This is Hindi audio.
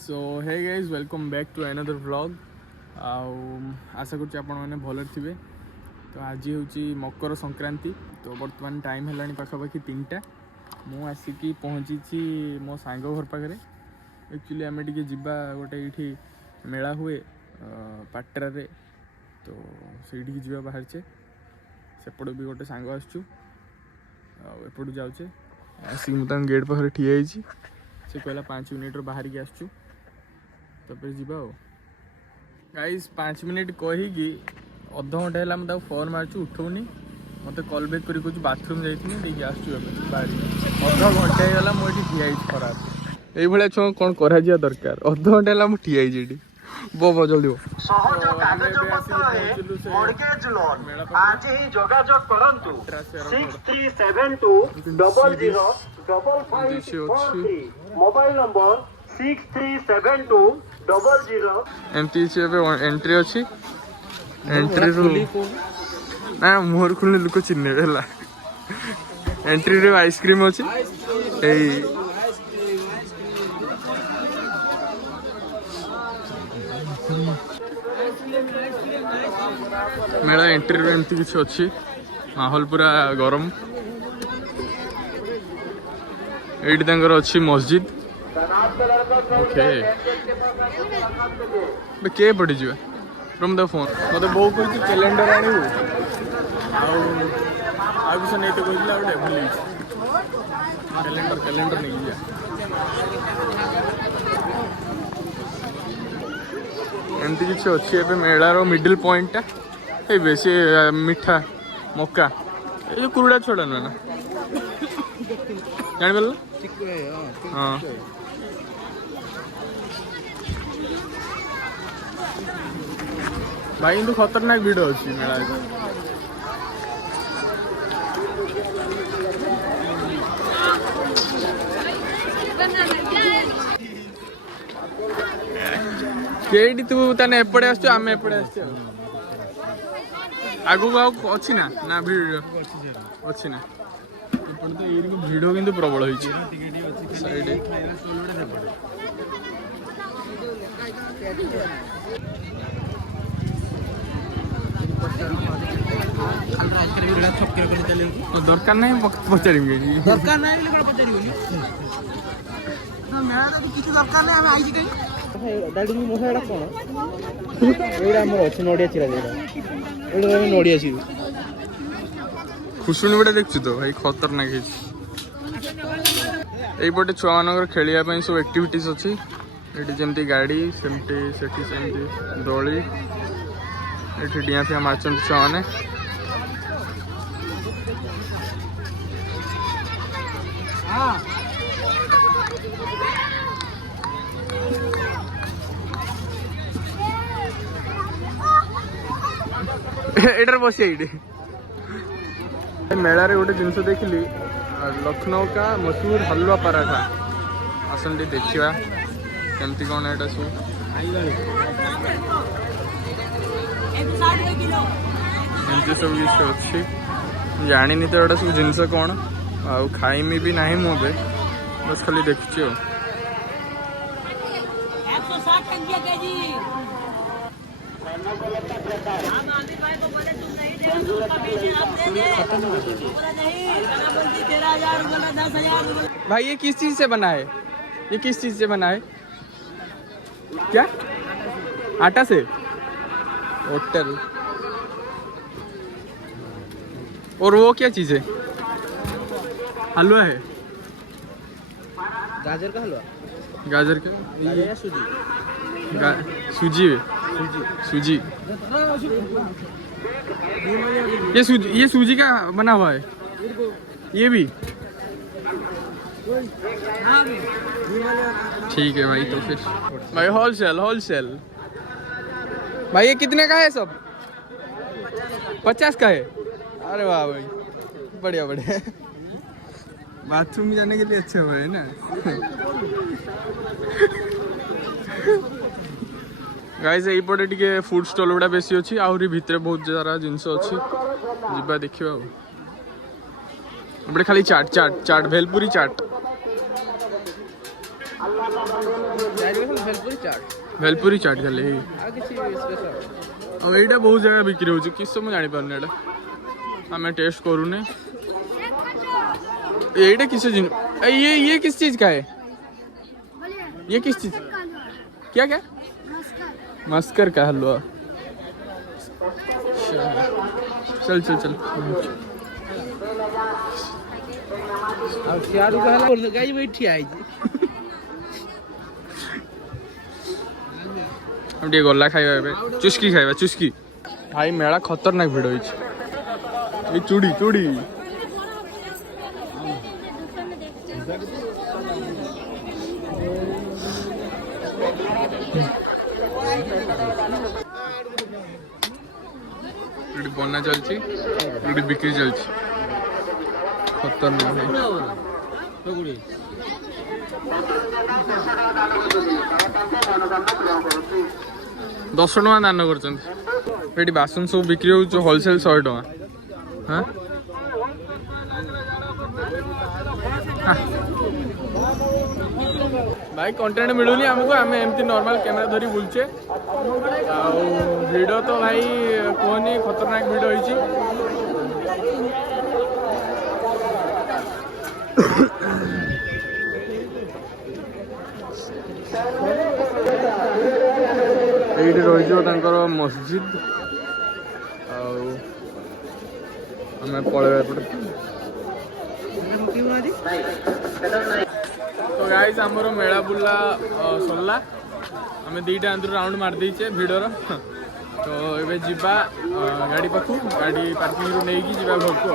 So hey guys welcome back to another vlog. आशा करुँच आपण मैंने भल थे। तो आज हूँ मकर संक्रांति। तो बर्तमान टाइम है पाखापाखि 3टा। मु आसिकी पहुँची मो सांग घर पाखे। एक्चुअली आम टे जा गोटे ये मेला हुए पाट्रा रे। तो सही जा बाहर सेपट भी गोटे सांग आसपटू जाऊे आसिक मुझे गेट पाखे ठिया से कहला 5 मिनिट बाहर की आसचु तापर जीवा गाइस 5 मिनिट कहीकि अध घंटा है मुझे फोन मार्चु उठौनी मत कॉल बैक कर बाथरूम जाइए आसचु अध घंटे होगा मुझे ठिया खराब ये छुआ कौन करा दरकार अध घंटे है मुझे ठिया बो जल्दी मोबाइल नंबर 637200 एमती एंट्री अच्छी एंट्री ना मुहर खुलने लोक चिन्ह एंट्री आइसक्रीम अच्छी मेला एंट्री एमती किसी अच्छी माहौल पूरा गरम ये अच्छी मस्जिद ओके किए पड़ी जा फ्रॉम द फोन मत बो कही कैलेंडर आणु किसी नहीं तो कहला गोटे भूल कैलेंडर नहीं जा एमती किसी अच्छी ए मेलार मिडिल पॉइंटा बेसी मिठा मक्का ये कुरुड़ा छोड़ा नुह ना जान पार हाँ भाई किंतु खतरनाक भिड़ अच्छी मेला केडी तू ताने एपड़े आछो आमे एपड़े आछो आगु अच्छी ना ना भीड़ अच्छी ना तो ये भिड़ किंतु प्रबल होइछि साइड दरकार नहीं पचार दरकार नहीं खुशुणी गुड़ा देखु तो भाई खतरनाक यहीपटे छुआ मान खेल सब एक्टिविटीज अच्छी ये जमी गाड़ी सेमती दौली ये डिया फिया मार्च छुआ मैंने एटार बस मेलार गोटे जिनस देखिली लखनऊ का मशहूर हलवा पराठा आसनटी देखा केमती कौन एटा सब एमती सब किसी अच्छी जानी तो एटा सब जिनस कौन आ खाइमी भी ना मुझे बस खाली देखी भाई ये किस चीज से बना है ये किस चीज से बना है क्या आटा से होटल और वो क्या चीज है हलवा है गाजर का हलवा गाजर का ये सूजी सूजी ये सूजी का बना हुआ है ये भी ठीक है भाई। तो फिर भाई होलसेल भाई ये कितने का है सब 50 का है। अरे वाह भाई बढ़िया बाथरूम में जाने के लिए अच्छा हुआ है ना गाइस यहीपटे टे फूड स्टॉल गुड़ा बेसी अच्छी आहरी भितर बहुत सारा जिनस अच्छी जीवा देखा खाली चाट भेलपुरी चाट भेलपुरी चाट खाली और यहाँ बहुत जगह बिक्री होची किस मैं जानी पारने एटा आम टेस्ट करूने ये किस चीज ये किस चीज का है ये किस चीज क्या क्या मस्कर का हलवा चल चल चल हम टे गला खाइबा चुस्की खाइबा चुस्की भाई मेला खतरनाक भिड़ होइछ ये चूड़ी चूड़ी बना चलती बिक्री चलती खतरनाक 10 टଙ୍କା दान कर बासन सब बिक्री हो होलसेल 100 टଙ୍କା हाँ भाई कंटेंट मिलूनी आमको आम एमती नॉर्मल कैमेरा धरी बुलचे भिड़ तो भाई कहनी खतरनाक भिड़ होइची ये रही मस्जिद आम पलैया पड़े तो गाइस आमर मेला बुला सरला आम दीटा अंदर राउंड मार देचे भिड़र तो ये जीवा गाड़ी पाखु गाड़ी पार्किंग नहीं कि घर को।